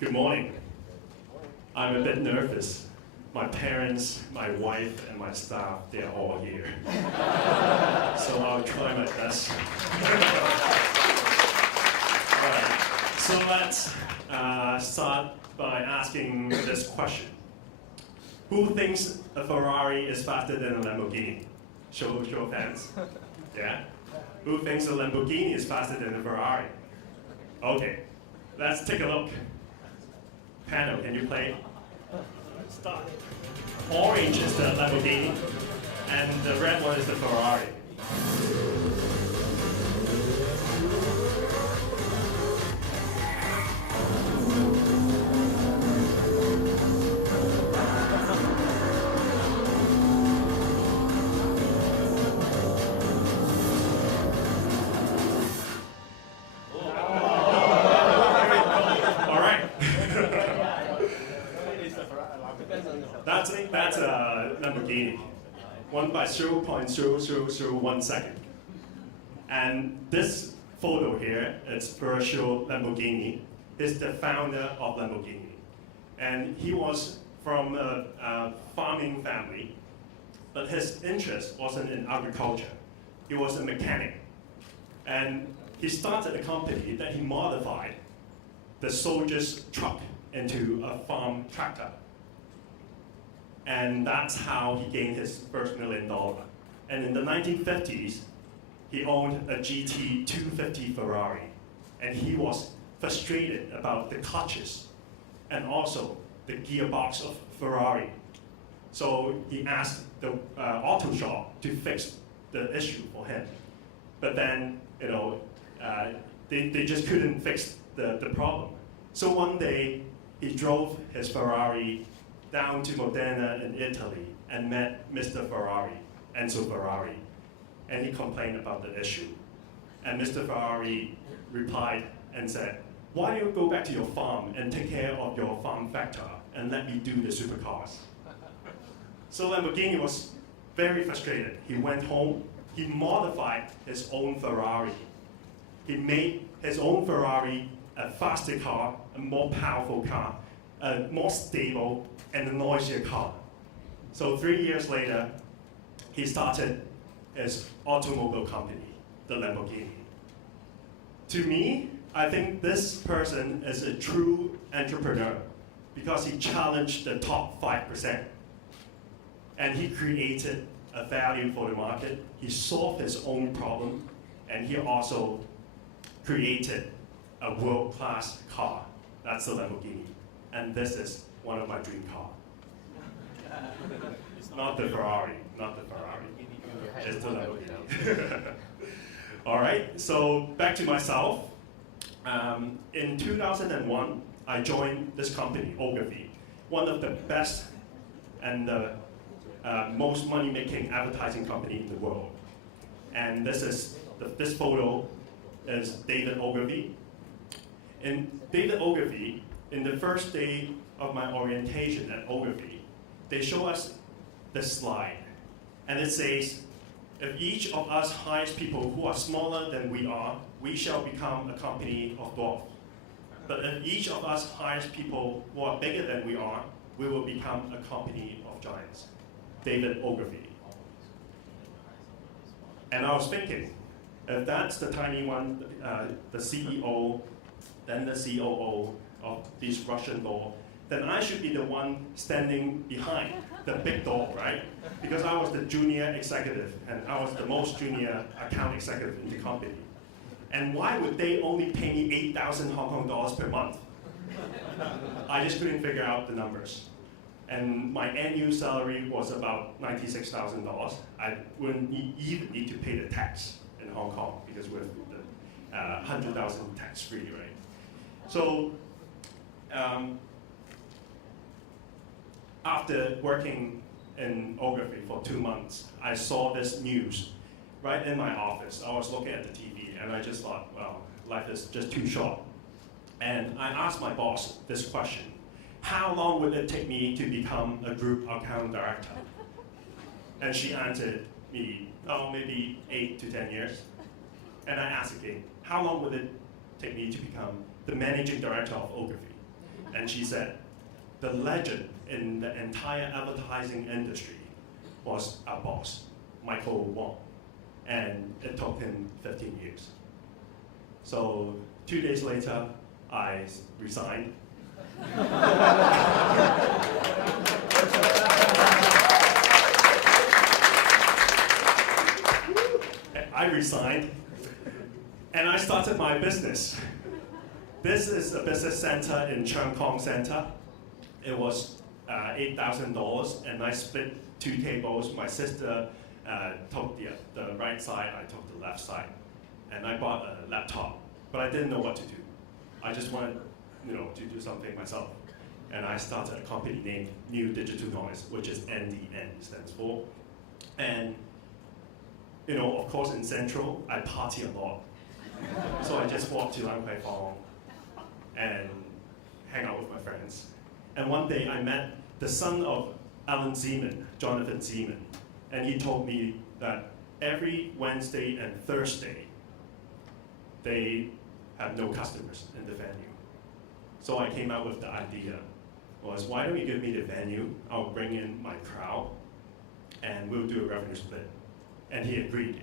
Good morning. I'm a bit nervous. My parents, my wife, and my staff, they are all here. So I'll try my best. All right. So let's start by asking this question. Who thinks a Ferrari is faster than a Lamborghini? Show of hands. Yeah? Who thinks a Lamborghini is faster than a Ferrari? Okay, let's take a look. Panel, can you play? Start. Orange is the Lamborghini, and the red one is the Ferrari. That's a Lamborghini, won by 0.0001 second. And this photo here is Virtual Lamborghini. He's the founder of Lamborghini. And he was from a farming family, but his interest wasn't in agriculture. He was a mechanic. And he started a company that he modified the soldier's truck into a farm tractor. And that's how he gained his first $1 million. And in the 1950s, he owned a GT 250 Ferrari. And he was frustrated about the clutches and also the gearbox of Ferrari. So he asked the auto shop to fix the issue for him. But then, they just couldn't fix the problem. So one day, he drove his Ferrari down to Modena in Italy and met Mr. Ferrari, Enzo Ferrari, and he complained about the issue. And Mr. Ferrari replied and said, "Why don't you go back to your farm and take care of your farm factor and let me do the supercars?" So Lamborghini was very frustrated. He went home, he modified his own Ferrari. He made his own Ferrari a faster car, a more powerful car, a more stable, and a noisier car. So 3 years later, he started his automobile company, the Lamborghini. To me, I think this person is a true entrepreneur because he challenged the top 5%. And he created a value for the market. He solved his own problem, and he also created a world-class car. That's the Lamborghini. And this is one of my dream cars. Not the Ferrari, not the Ferrari. It's the Lamborghini. All right, so back to myself. In 2001, I joined this company, Ogilvy, one of the best and the most money-making advertising company in the world. And this photo is David Ogilvy. And David Ogilvy, in the first day of my orientation at Ogilvy, they show us this slide. And it says, if each of us hires people who are smaller than we are, we shall become a company of dwarfs. But if each of us hires people who are bigger than we are, we will become a company of giants. David Ogilvy. And I was thinking, if that's the tiny one, the CEO, then the COO of this Russian door, then I should be the one standing behind the big door, right? Because I was the junior executive, and I was the most junior account executive in the company. And why would they only pay me 8,000 Hong Kong dollars per month? I just couldn't figure out the numbers. And my annual salary was about $96,000. I wouldn't even need to pay the tax in Hong Kong because we're the 100,000 tax-free, right? So after working in Ogilvy for 2 months, I saw this news right in my office. I was looking at the TV and I just thought, well, life is just too short. And I asked my boss this question: how long would it take me to become a group account director? And she answered me, oh, maybe 8 to 10 years. And I asked again, how long would it take me to become the managing director of Ogilvy? And she said, the legend in the entire advertising industry was our boss, Michael Wong. And it took him 15 years. So 2 days later, I resigned. I resigned, and I started my business. This is a business center in Cheung Kong Center. It was $8,000, and I split 2 tables. My sister took the right side, I took the left side. And I bought a laptop, but I didn't know what to do. I just wanted, to do something myself. And I started a company named New Digital Noise, which is NDN stands for. And, of course, in Central, I party a lot. So I just walked to Lan Kwai Fong and hang out with my friends. And one day I met the son of Alan Zeman, Jonathan Zeman, and he told me that every Wednesday and Thursday, they have no customers in the venue. So I came out with the idea, was why don't you give me the venue, I'll bring in my crowd, and we'll do a revenue split. And he agreed.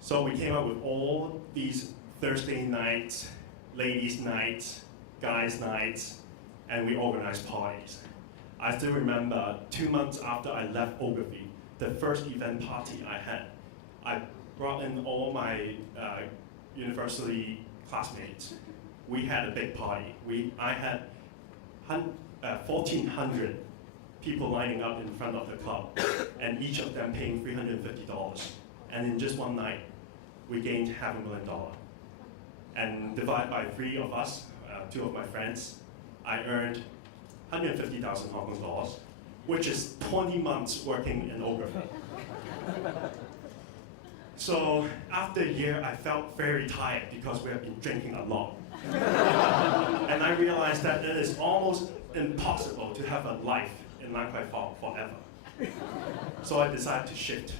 So we came up with all these Thursday nights, ladies' nights, guys' nights, and we organized parties. I still remember 2 months after I left Ogilvy, the first event party I had, I brought in all my university classmates. We had a big party. I had 1,400 people lining up in front of the club, and each of them paying $350. And in just one night, we gained $500,000. And divided by 3 of us, 2 of my friends, I earned 150,000 Hong Kong dollars, which is 20 months working in Ogilvy. So after a year, I felt very tired because we have been drinking a lot. And I realized that it is almost impossible to have a life in Lan Kwai Fong forever. So I decided to shift,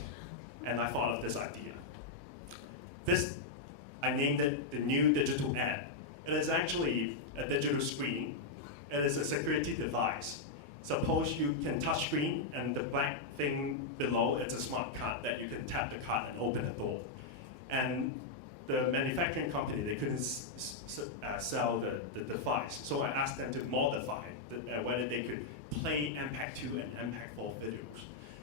and I thought of this idea. I named it the New Digital Ad. It is actually a digital screen. It is a security device. Suppose you can touch screen, and the black thing below is a smart card that you can tap the card and open the door. And the manufacturing company, they couldn't sell the device. So I asked them to modify whether they could play MPEG 2 and MPEG 4 videos.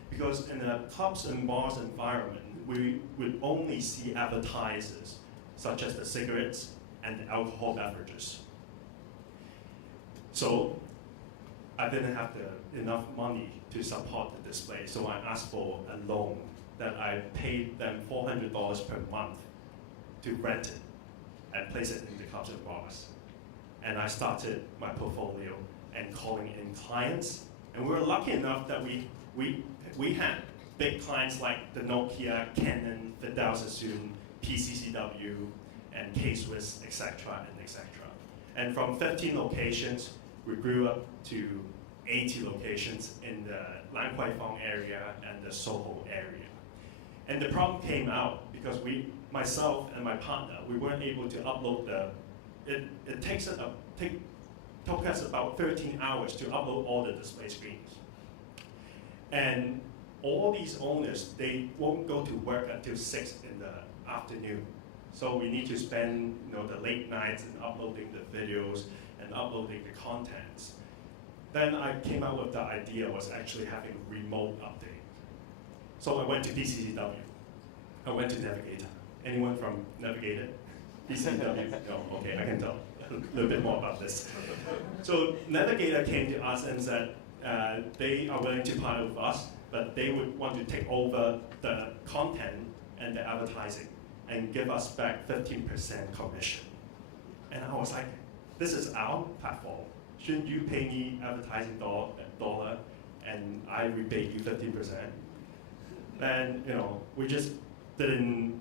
Because in a clubs and bars environment, we would only see advertisers, such as the cigarettes and the alcohol beverages. So I didn't have enough money to support the display, so I asked for a loan that I paid them $400 per month to rent it and place it in the clubs and bars. And I started my portfolio and calling in clients. And we were lucky enough that we had big clients like the Nokia, Canon, Fidel Sassoon, PCCW, and K-Swiss, etc., and etc. And from 15 locations, we grew up to 80 locations in the Lan Kwai Fong area and the Soho area. And the problem came out because myself and my partner, we weren't able to upload it took us about 13 hours to upload all the display screens. And all these owners, they won't go to work until 6 in the afternoon. So we need to spend the late nights in uploading the videos and uploading the contents. Then I came out with the idea was actually having remote update. So I went to PCCW. I went to Navigator. Anyone from Navigator? PCCW? No, okay, I can tell a little bit more about this. So Navigator came to us and said they are willing to partner with us, but they would want to take over the content and the advertising and give us back 15% commission. And I was like, this is our platform. Shouldn't you pay me advertising dollar and I rebate you 15%? And we just didn't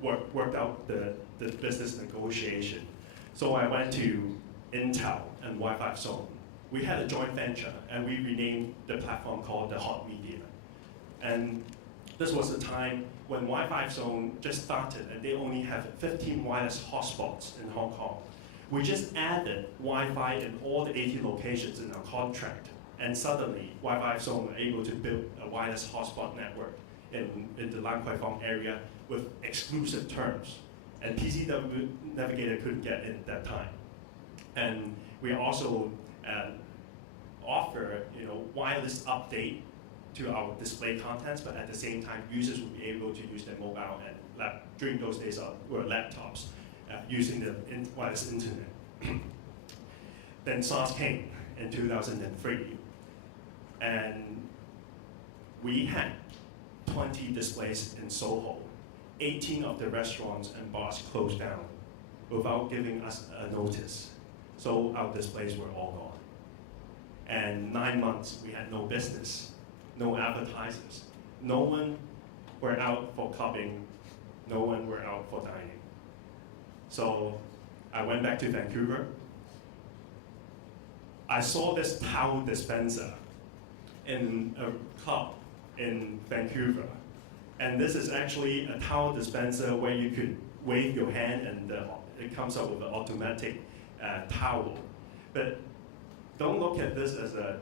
work out the business negotiation. So I went to Intel and Wi-Fi Zone. We had a joint venture and we renamed the platform called the Hot Media. And this was the time when Wi-Fi Zone just started and they only have 15 wireless hotspots in Hong Kong. We just added Wi-Fi in all the 80 locations in our contract, and suddenly Wi-Fi Zone were able to build a wireless hotspot network in the Lan Kwai Fong area with exclusive terms, and PCW Navigator couldn't get in at that time. And we also offer wireless update to our display contents, but at the same time, users will be able to use their mobile and during those days were laptops using the wireless internet. Then SARS came in 2003, and we had 20 displays in Soho. 18 of the restaurants and bars closed down without giving us a notice. So our displays were all gone. And 9 months, we had no business, no advertisers. No one were out for clubbing, no one were out for dining. So I went back to Vancouver. I saw this towel dispenser in a club in Vancouver. And this is actually a towel dispenser where you could wave your hand and it comes up with an automatic towel. But don't look at this as a,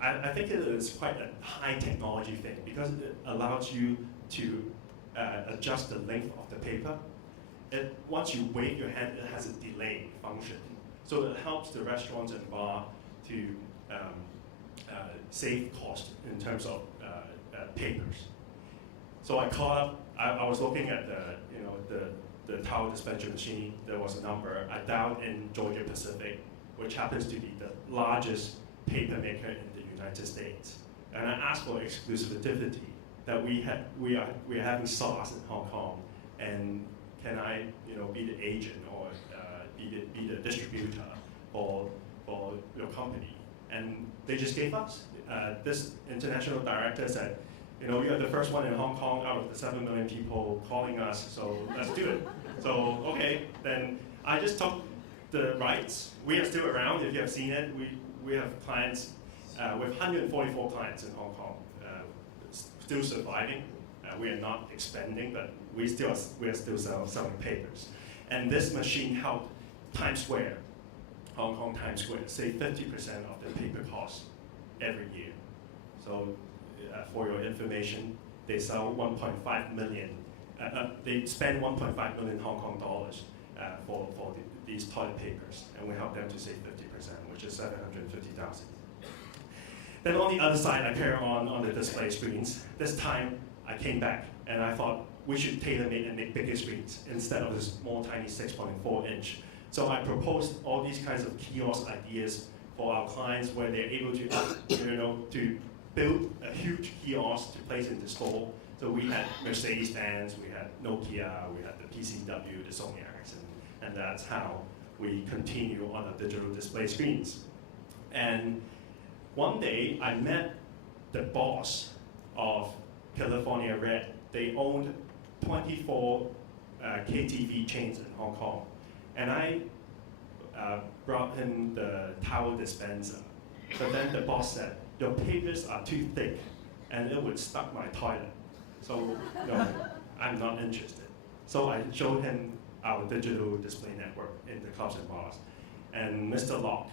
I think it is quite a high technology thing because it allows you to adjust the length of the paper. Once you wave your hand, it has a delay function. So it helps the restaurants and bar to save cost in terms of papers. So I called up, I was looking at the towel dispenser machine. There was a number. I dialed in Georgia Pacific, which happens to be the largest paper maker in the United States. And I asked for exclusivity that we are having SARS in Hong Kong, and can I be the agent or be the distributor for your company? And they just gave us. This international director said, you are the first one in Hong Kong out of the 7 million people calling us, so let's do it. So, okay, then I just took the rights. We are still around, if you have seen it. We have clients, we have 144 clients in Hong Kong, still surviving. We are not expanding, but we are still selling papers. And this machine helped Times Square, Hong Kong Times Square, save 50% of the paper costs every year. So for your information, they sell 1.5 million, they spend 1.5 million Hong Kong dollars for these toilet papers, and we help them to save 50%, which is 750,000. Then on the other side, I carry on the display screens. This time, I came back, and I thought we should tailor-make and make bigger screens instead of this small, tiny 6.4 inch. So I proposed all these kinds of kiosk ideas for our clients where they're able to, to build a huge kiosk to place in the store. So we had Mercedes-Benz, we had Nokia, we had the PCW, the Sony Ericsson, and that's how we continue on the digital display screens. And one day, I met the boss of California Red. They owned 24 KTV chains in Hong Kong. And I brought him the towel dispenser. But then the boss said, your papers are too thick and it would stuck my toilet. So no, I'm not interested. So I showed him our digital display network in the clubs and bars. And Mr. Locke,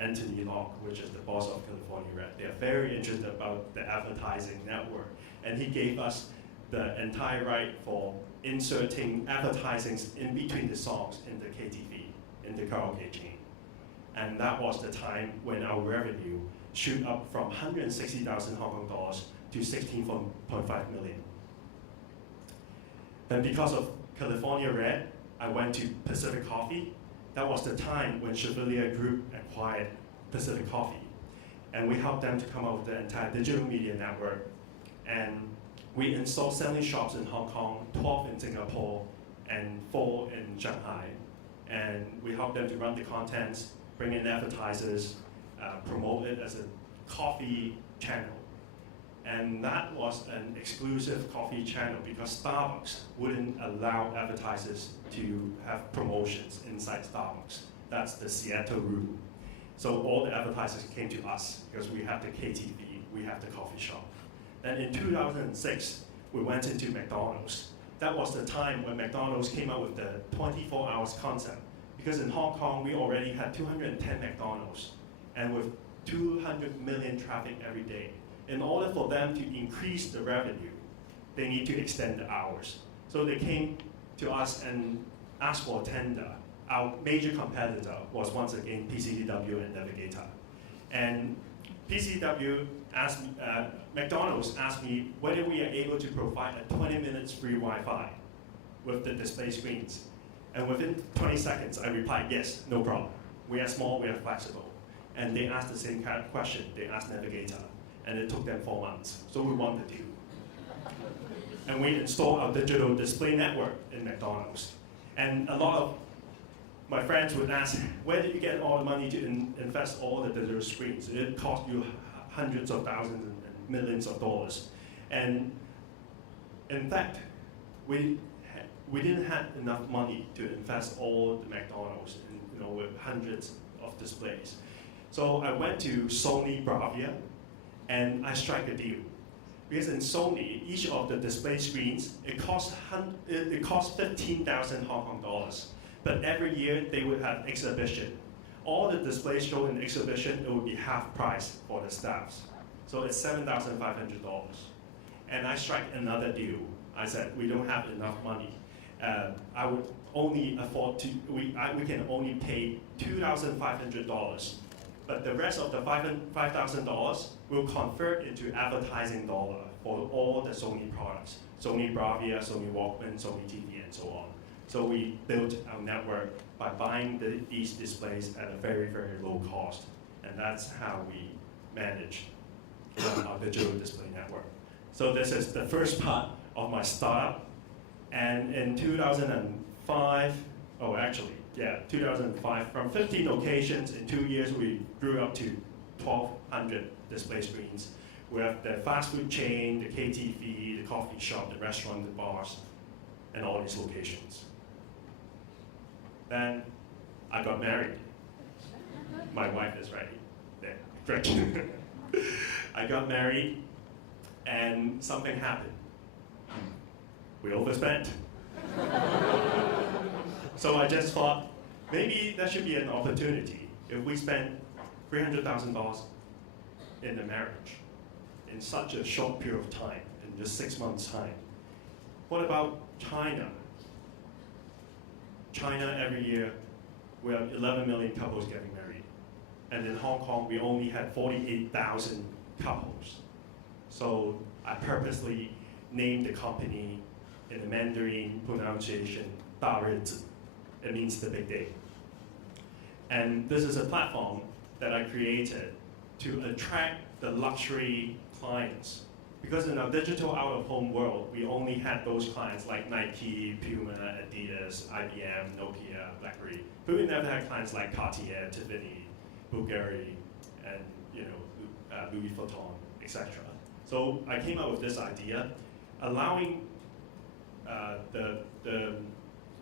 Anthony Locke, which is the boss of California Red, they are very interested about the advertising network. And he gave us the entire right for inserting advertisings in between the songs in the KTV, in the karaoke chain. And that was the time when our revenue shoot up from 160,000 Hong Kong dollars to 16.5 million. Then because of California Red, I went to Pacific Coffee. That was the time when Chevalier Group acquired Pacific Coffee. And we helped them to come up with the entire digital media network. And we installed 70 shops in Hong Kong, 12 in Singapore, and 4 in Shanghai. And we helped them to run the contents, bring in advertisers, promote it as a coffee channel. And that was an exclusive coffee channel because Starbucks wouldn't allow advertisers to have promotions inside Starbucks. That's the Seattle rule. So all the advertisers came to us because we have the KTV, we have the coffee shop. Then in 2006, we went into McDonald's. That was the time when McDonald's came out with the 24 hours concept because in Hong Kong, we already had 210 McDonald's, and with 200 million traffic every day. In order for them to increase the revenue, they need to extend the hours. So they came to us and asked for a tender. Our major competitor was once again PCCW and Navigator. And PCCW asked me, McDonald's asked me whether we are able to provide a 20 minutes free Wi-Fi with the display screens. And within 20 seconds, I replied, yes, no problem. We are small, we are flexible. And they asked the same kind of question. They asked Navigator, and it took them 4 months. So we won the deal. And we installed our digital display network in McDonald's. And a lot of my friends would ask, where did you get all the money to invest all the digital screens? It cost you hundreds of thousands and millions of dollars. And in fact, we didn't have enough money to invest all the McDonald's with hundreds of displays. So I went to Sony Bravia and I struck a deal. Because in Sony, each of the display screens, it cost 15,000 Hong Kong dollars. But every year they would have exhibition. All the displays shown in exhibition, it would be half price for the staffs. So it's $7,500. And I struck another deal. I said, we don't have enough money. I would only afford to, we can only pay $2,500. But the rest of the $5,000 will convert into advertising dollar for all the Sony products. Sony Bravia, Sony Walkman, Sony TV, and so on. So we built our network by buying these displays at a very, very low cost. And that's how we manage our digital display network. So this is the first part of my startup. And in 2005, 2005, from 15 locations in 2 years, we grew up to 1,200 display screens. We have the fast food chain, the KTV, the coffee shop, the restaurant, the bars, and all these locations. Then I got married. My wife is ready. There, correct. I got married, and something happened. We overspent. So I just thought, maybe that should be an opportunity if we spend $300,000 in a marriage in such a short period of time, in just 6 months' time. What about China? China, every year, we have 11 million couples getting married. And in Hong Kong, we only had 48,000 couples. So I purposely named the company in the Mandarin pronunciation, 大日子. It means the big day. And this is a platform that I created to attract the luxury clients. Because in our digital out-of-home world, we only had those clients like Nike, Puma, Adidas, IBM, Nokia, BlackBerry. But we never had clients like Cartier, Tiffany, Bulgari, and Louis Vuitton, etc. So I came up with this idea, allowing the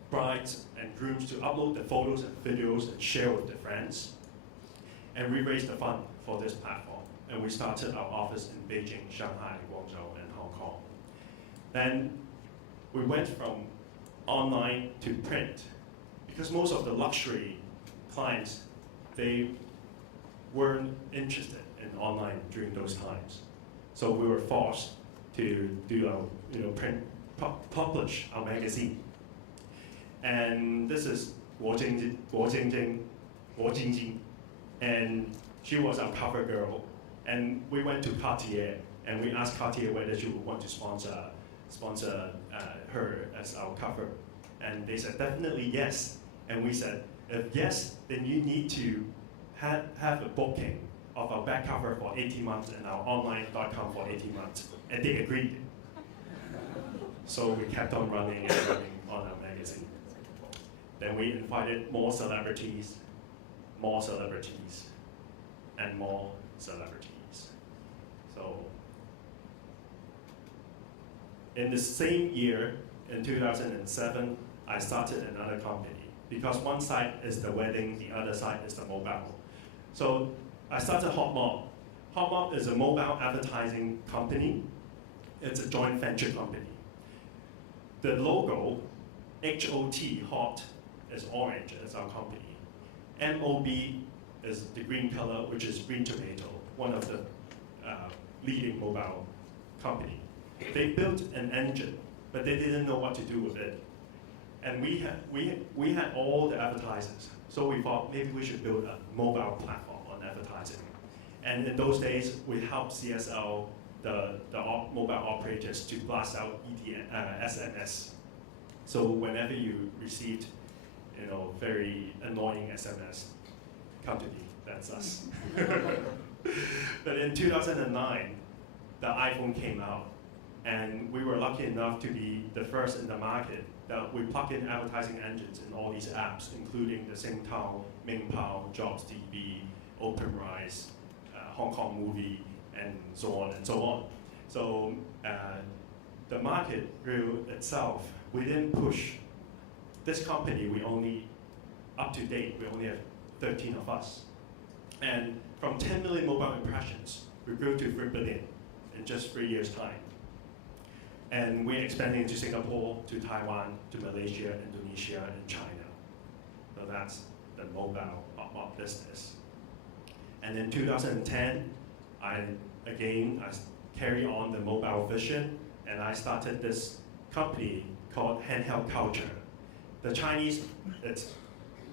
brides and grooms to upload the photos and videos and share with their friends. And we raised the fund for this platform. And we started our office in Beijing, Shanghai, Guangzhou, and Hong Kong. Then we went from online to print, because most of the luxury clients, they weren't interested in online during those times. So we were forced to do our, publish our magazine. And this is Guo Jingjing, and she was our cover girl. And we went to Cartier, and we asked Cartier whether she would want to sponsor her as our cover. And they said, definitely yes. And we said, if yes, then you need to have a booking of our back cover for 18 months and our online.com for 18 months. And they agreed. So we kept on running and running on our magazine. Then we invited more celebrities, and more celebrities. So in the same year, in 2007, I started another company, because one side is the wedding, the other side is the mobile. So I started Hotmob. Hotmob is a mobile advertising company. It's a joint venture company. The logo, HOT, hot, is orange, as our company. MOB is the green color, which is green tomato, one of the leading mobile company. They built an engine, but they didn't know what to do with it. And we had all the advertisers, so we thought maybe we should build a mobile platform on advertising. And in those days, we helped CSL, the mobile operators, to blast out SMS. So whenever you received, very annoying SMS, come to me, that's us. But in 2009, the iPhone came out, and we were lucky enough to be the first in the market that we plug in advertising engines in all these apps, including the Singtao, Mingpao, Jobs TV, OpenRise, Hong Kong Movie, and so on and so on. So the market grew itself. We didn't push. This company, we only, up to date, we only have 13 of us. And from 10 million mobile impressions, we grew to 3 billion in just 3 years' time. And we're expanding to Singapore, to Taiwan, to Malaysia, Indonesia, and China. So that's the mobile business. And in 2010, I carry on the mobile vision, and I started this company called Handheld Culture. The Chinese, it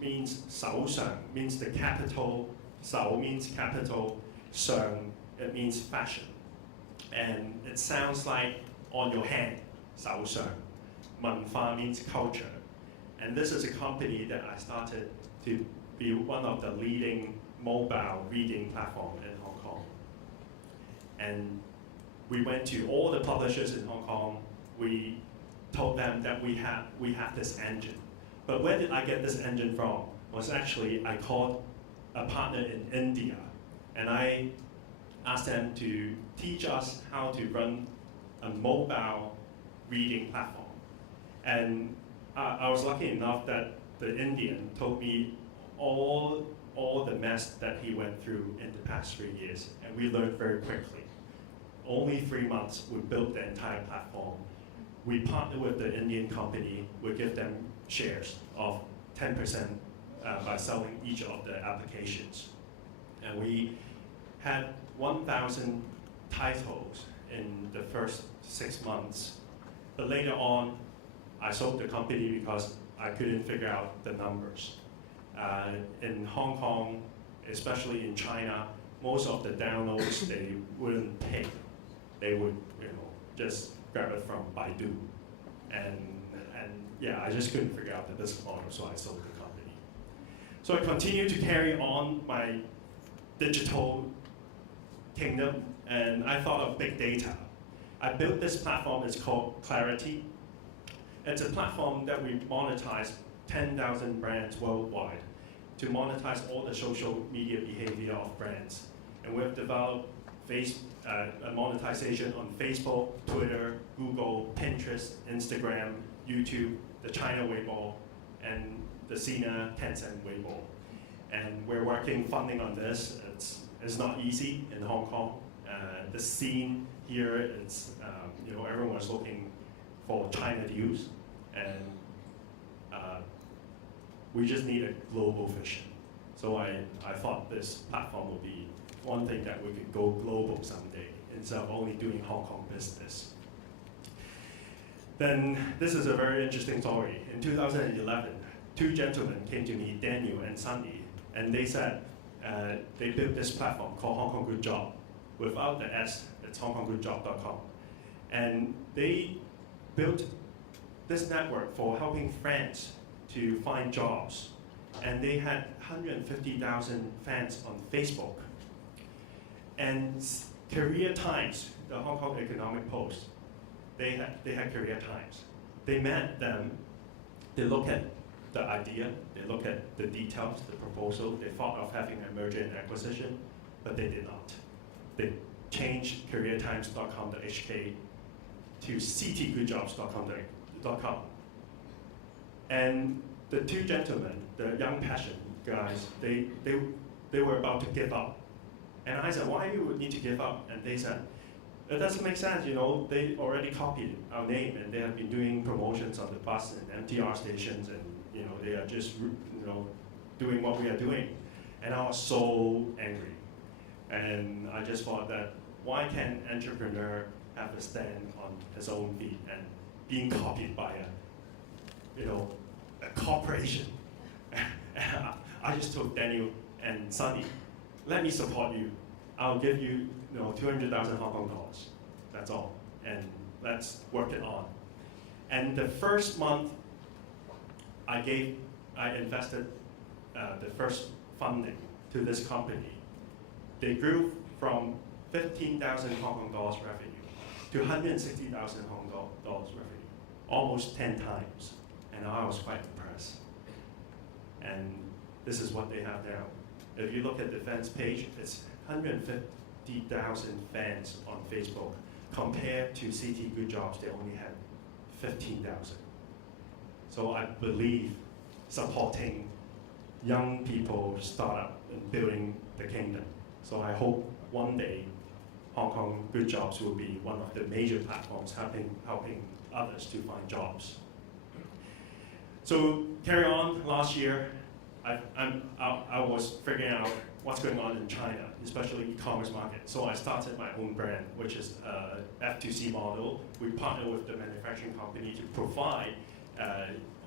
means 手上, means the capital. 手 means capital, 上 it means fashion. And it sounds like on your hand, 手上. 文化 means culture. And this is a company that I started to be one of the leading mobile reading platform in Hong Kong. And we went to all the publishers in Hong Kong. We told them that we have this engine. But where did I get this engine from? Was actually, I called a partner in India, and I asked them to teach us how to run a mobile reading platform. And I was lucky enough that the Indian told me all the mess that he went through in the past 3 years, and we learned very quickly. Only 3 months, we built the entire platform. We partnered with the Indian company. We give them shares of 10% by selling each of the applications. And we had 1,000 titles in the first 6 months. But later on, I sold the company because I couldn't figure out the numbers. In Hong Kong, especially in China, most of the downloads they wouldn't pay. They would, just grab it from Baidu. And yeah, I just couldn't figure out the business model, so I sold the company. So I continued to carry on my digital kingdom, and I thought of big data. I built this platform, it's called Clarity. It's a platform that we monetize 10,000 brands worldwide to monetize all the social media behavior of brands. And we've developed a monetization on Facebook, Twitter, Google, Pinterest, Instagram, YouTube, the China Weibo, and the Sina Tencent Weibo. And we're working funding on this. It's not easy in Hong Kong. The scene here, it's everyone's looking for China deals, and we just need a global vision. So I thought this platform would be one thing that we could go global someday instead of only doing Hong Kong business. Then this is a very interesting story. In 2011, 2 gentlemen came to me, Daniel and Sunny, and they said they built this platform called Hong Kong Good Job. Without the S, it's hongkonggoodjob.com. And they built this network for helping friends to find jobs. And they had 150,000 fans on Facebook. And Career Times, the Hong Kong Economic Post, they had Career Times. They met them, they look at the idea, they look at the details, the proposal, they thought of having a merger and acquisition, but they did not. They changed careertimes.com.hk to ctgoodjobs.com. And the 2 gentlemen, the young passion guys, they were about to give up. And I said, why you would need to give up? And they said, it doesn't make sense, they already copied our name, and they have been doing promotions on the bus and MTR stations and they are just doing what we are doing. And I was so angry. And I just thought that why can't entrepreneur have a stand on his own feet and being copied by a corporation? I just told Daniel and Sunny, let me support you. I'll give you, 200,000 Hong Kong dollars. That's all. And let's work it on. And the first month, I invested the first funding to this company. They grew from 15,000 Hong Kong dollars revenue to 160,000 Hong Kong dollars revenue, almost 10 times. And I was quite impressed. And this is what they have now. If you look at the fans page, it's 150,000 fans on Facebook. Compared to CT Good Jobs, they only had 15,000. So I believe supporting young people start up and building the kingdom. So I hope one day Hong Kong Good Jobs will be one of the major platforms helping others to find jobs. So carry on, last year, I was figuring out what's going on in China, especially e-commerce market. So I started my own brand, which is a F2C model. We partner with the manufacturing company to provide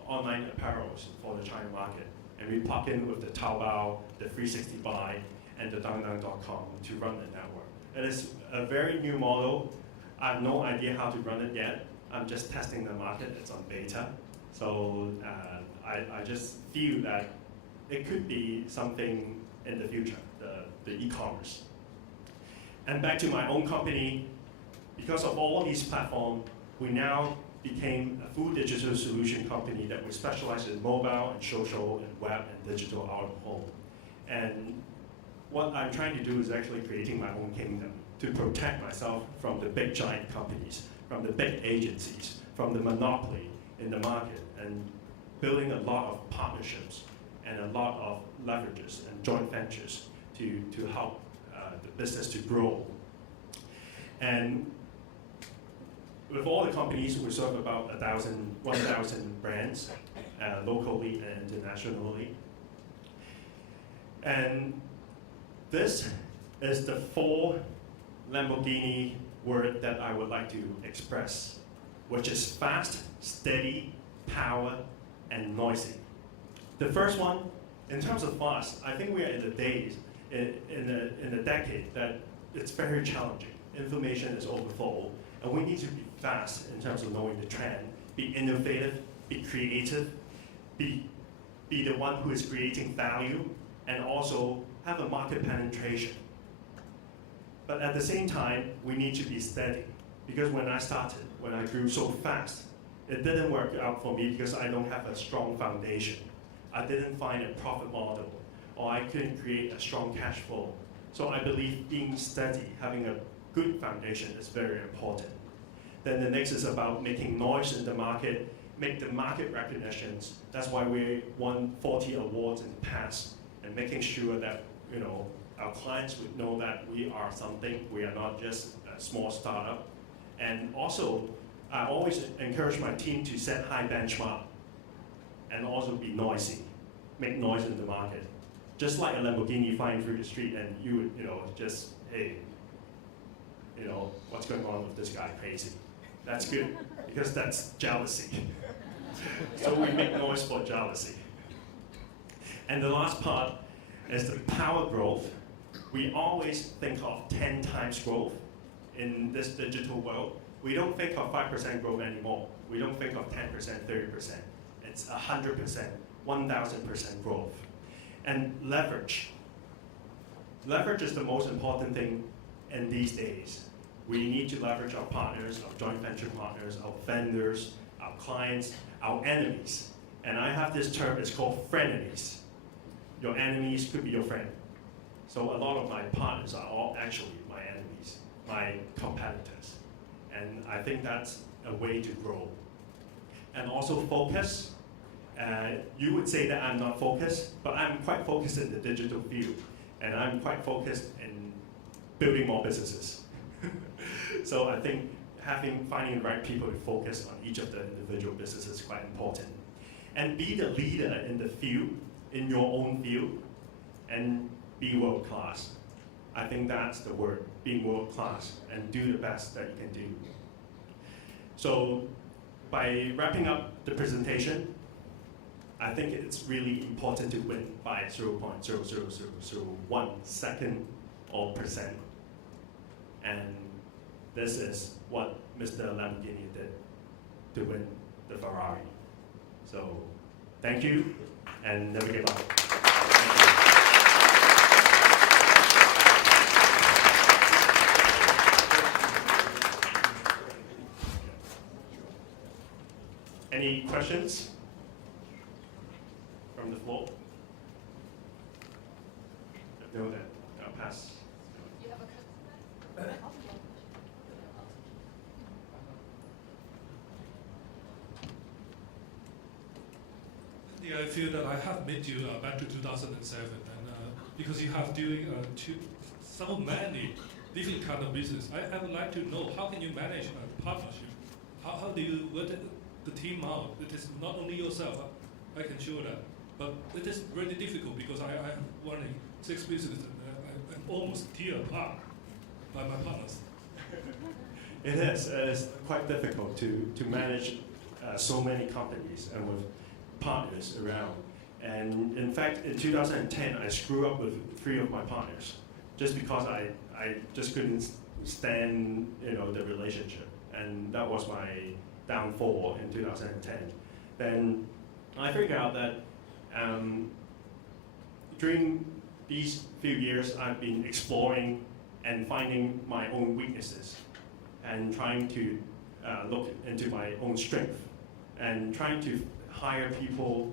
online apparels for the China market. And we plug in with the Taobao, the 360 Buy, and the Dangdang.com to run the network. It is a very new model. I have no idea how to run it yet. I'm just testing the market. It's on beta. So I just feel that it could be something in the future, the e-commerce. And back to my own company, because of all these platforms, we now became a full digital solution company that we specialize in mobile and social and web and digital out of home. And what I'm trying to do is actually creating my own kingdom to protect myself from the big giant companies, from the big agencies, from the monopoly in the market, and building a lot of partnerships and a lot of leverages and joint ventures to help the business to grow. And with all the companies, we serve about 1,000 brands, locally and internationally. And this is the 4 Lamborghini word that I would like to express, which is fast, steady, power, and noisy. The first one, in terms of fast, I think we are in the days, in the decade that it's very challenging. Information is overfull, and we need to be fast in terms of knowing the trend, be innovative, be creative, be the one who is creating value, and also have a market penetration. But at the same time, we need to be steady, because when I started, when I grew so fast, it didn't work out for me because I don't have a strong foundation. I didn't find a profit model, or I couldn't create a strong cash flow. So I believe being steady, having a good foundation is very important. Then the next is about making noise in the market, make the market recognitions. That's why we won 40 awards in the past, and making sure that our clients would know that we are something, we are not just a small startup. And also, I always encourage my team to set high benchmark and also be noisy, make noise in the market. Just like a Lamborghini flying through the street and you would, just, hey, what's going on with this guy, crazy. That's good, because that's jealousy. So we make noise for jealousy. And the last part is the power growth. We always think of 10 times growth in this digital world. We don't think of 5% growth anymore. We don't think of 10%, 30%. It's 100%, 1,000% growth. And leverage. Leverage is the most important thing in these days. We need to leverage our partners, our joint venture partners, our vendors, our clients, our enemies. And I have this term, it's called frenemies. Your enemies could be your friend. So a lot of my partners are all actually my enemies, my competitors. And I think that's a way to grow. And also focus. You would say that I'm not focused, but I'm quite focused in the digital field. And I'm quite focused in building more businesses. So I think finding the right people to focus on each of the individual businesses is quite important. and be the leader in the field, in your own field, and be world class. I think that's the word, being world class, and do the best that you can do. So by wrapping up the presentation, I think it's really important to win by 0.00001 second or percent. And this is what Mr. Lamborghini did to win the Ferrari. So thank you, and never give up. Any questions from the floor? No, then I'll pass. Yeah, I feel that I have met you back to 2007, and because you have doing so many different kind of business, I would like to know how can you manage a partnership? How do you work the team out? It is not only yourself, I can show that, but it is really difficult because I am running 6 businesses and I'm almost tear apart by my partners. It is. It's quite difficult to manage so many companies and with partners around. And in fact, in 2010, I screwed up with 3 of my partners just because I just couldn't stand the relationship. And that was my downfall in 2010. Then I figured out that during these few years, I've been exploring and finding my own weaknesses and trying to look into my own strength and trying to hire people,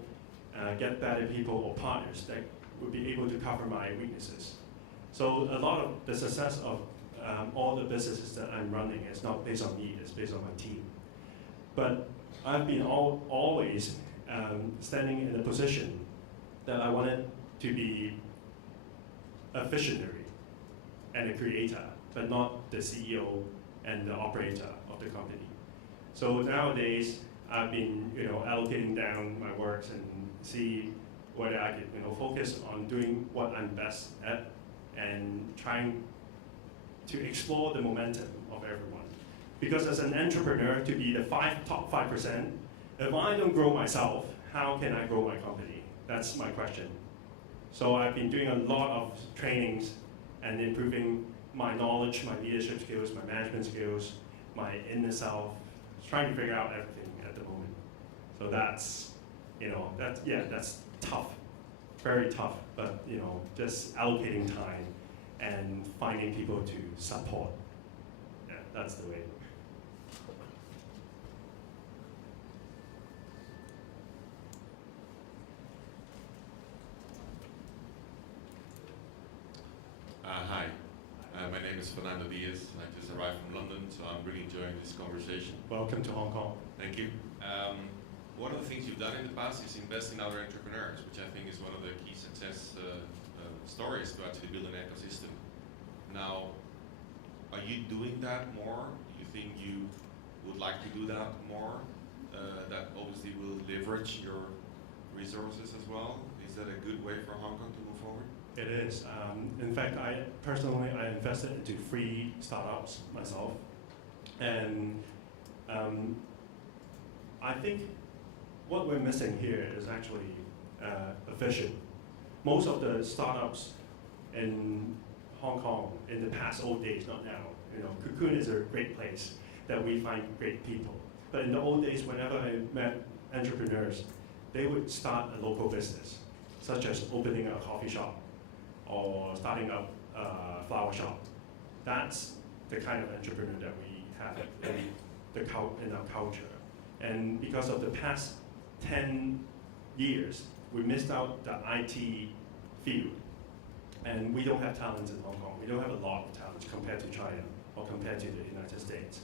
get better people or partners that would be able to cover my weaknesses. So a lot of the success of all the businesses that I'm running is not based on me, it's based on my team. But I've been always standing in a position that I wanted to be a visionary and a creator, but not the CEO and the operator of the company. So nowadays, I've been allocating down my works and see whether I can focus on doing what I'm best at and trying to explore the momentum of everyone. Because as an entrepreneur, to be the top 5%, if I don't grow myself, how can I grow my company? That's my question. So I've been doing a lot of trainings and improving my knowledge, my leadership skills, my management skills, my inner self, trying to figure out everything at the moment. So that's, that's tough, very tough, but just allocating time and finding people to support. Yeah, that's the way. Hi, my name is Fernando Diaz. I just arrived from London, so I'm really enjoying this conversation. Welcome to Hong Kong. Thank you. One of the things you've done in the past is invest in other entrepreneurs, which I think is one of the key success stories to actually build an ecosystem. Now, are you doing that more? You think you would like to do that more? That obviously will leverage your resources as well. Is that a good way for Hong Kong to move forward? It is. In fact, I personally invested into 3 startups myself, and I think what we're missing here is actually a vision. Most of the startups in Hong Kong in the past old days, not now. CoCoon is a great place that we find great people. But in the old days, whenever I met entrepreneurs, they would start a local business, such as opening a coffee shop or starting up a flower shop. That's the kind of entrepreneur that we have in our culture. And because of the past 10 years, we missed out the IT field. And we don't have talents in Hong Kong. We don't have a lot of talents compared to China or compared to the United States.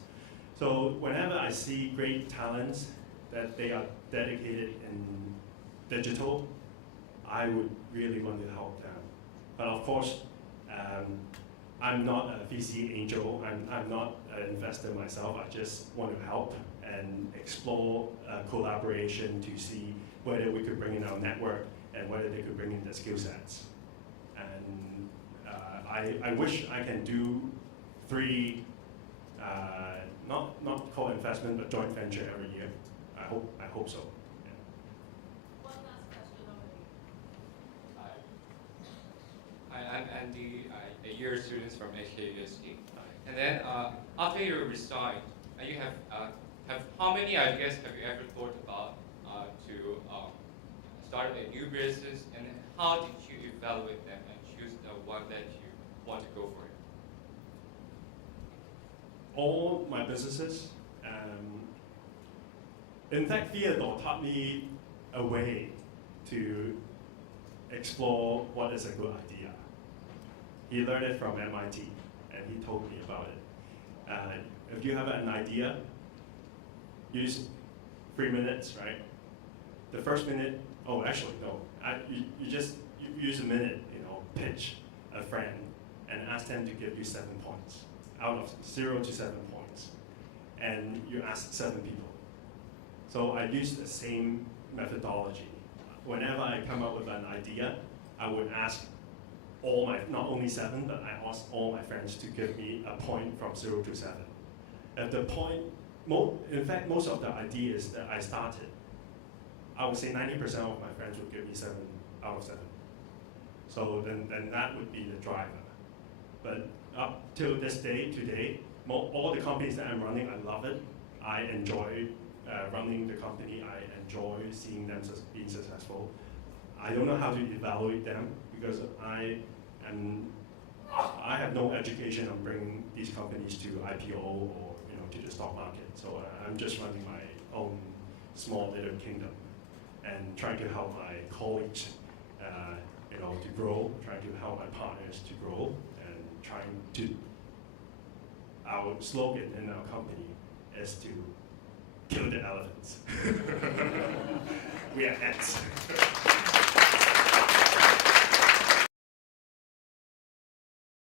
So whenever I see great talents that they are dedicated in digital, I would really want to help them. But of course, I'm not a VC angel. I'm not an investor myself. I just want to help and explore collaboration to see whether we could bring in our network and whether they could bring in their skill sets. And I wish I can do 3, not co-investment, but joint venture every year. I hope so. Yeah. One last question over here. Hi, I'm Andy, a year student from HKUST. And then after you resigned, you have how many ideas have you ever thought about to start a new business, and how did you evaluate them and choose the one that you want to go for it? All my businesses, in fact, Theodore taught me a way to explore what is a good idea. He learned it from MIT, and he told me about it. If you have an idea, use 3 minutes, right? The first minute, oh, actually, no. You just use a minute, pitch a friend and ask them to give you 7 points, out of 0 to 7 points. And you ask 7 people. So I use the same methodology. Whenever I come up with an idea, I would ask not only 7, but I ask all my friends to give me a point from 0 to 7. At the point, in fact, most of the ideas that I started, I would say 90% of my friends would give me 7 out of 7. So then that would be the driver. But up till this day, today, all the companies that I'm running, I love it. I enjoy running the company. I enjoy seeing them being successful. I don't know how to evaluate them because I have no education on bringing these companies to IPO or to the stock market. So I'm just running my own small little kingdom and trying to help my colleagues, to grow, trying to help my partners to grow, and trying to. Our slogan in our company is to kill the elephants. We are ants.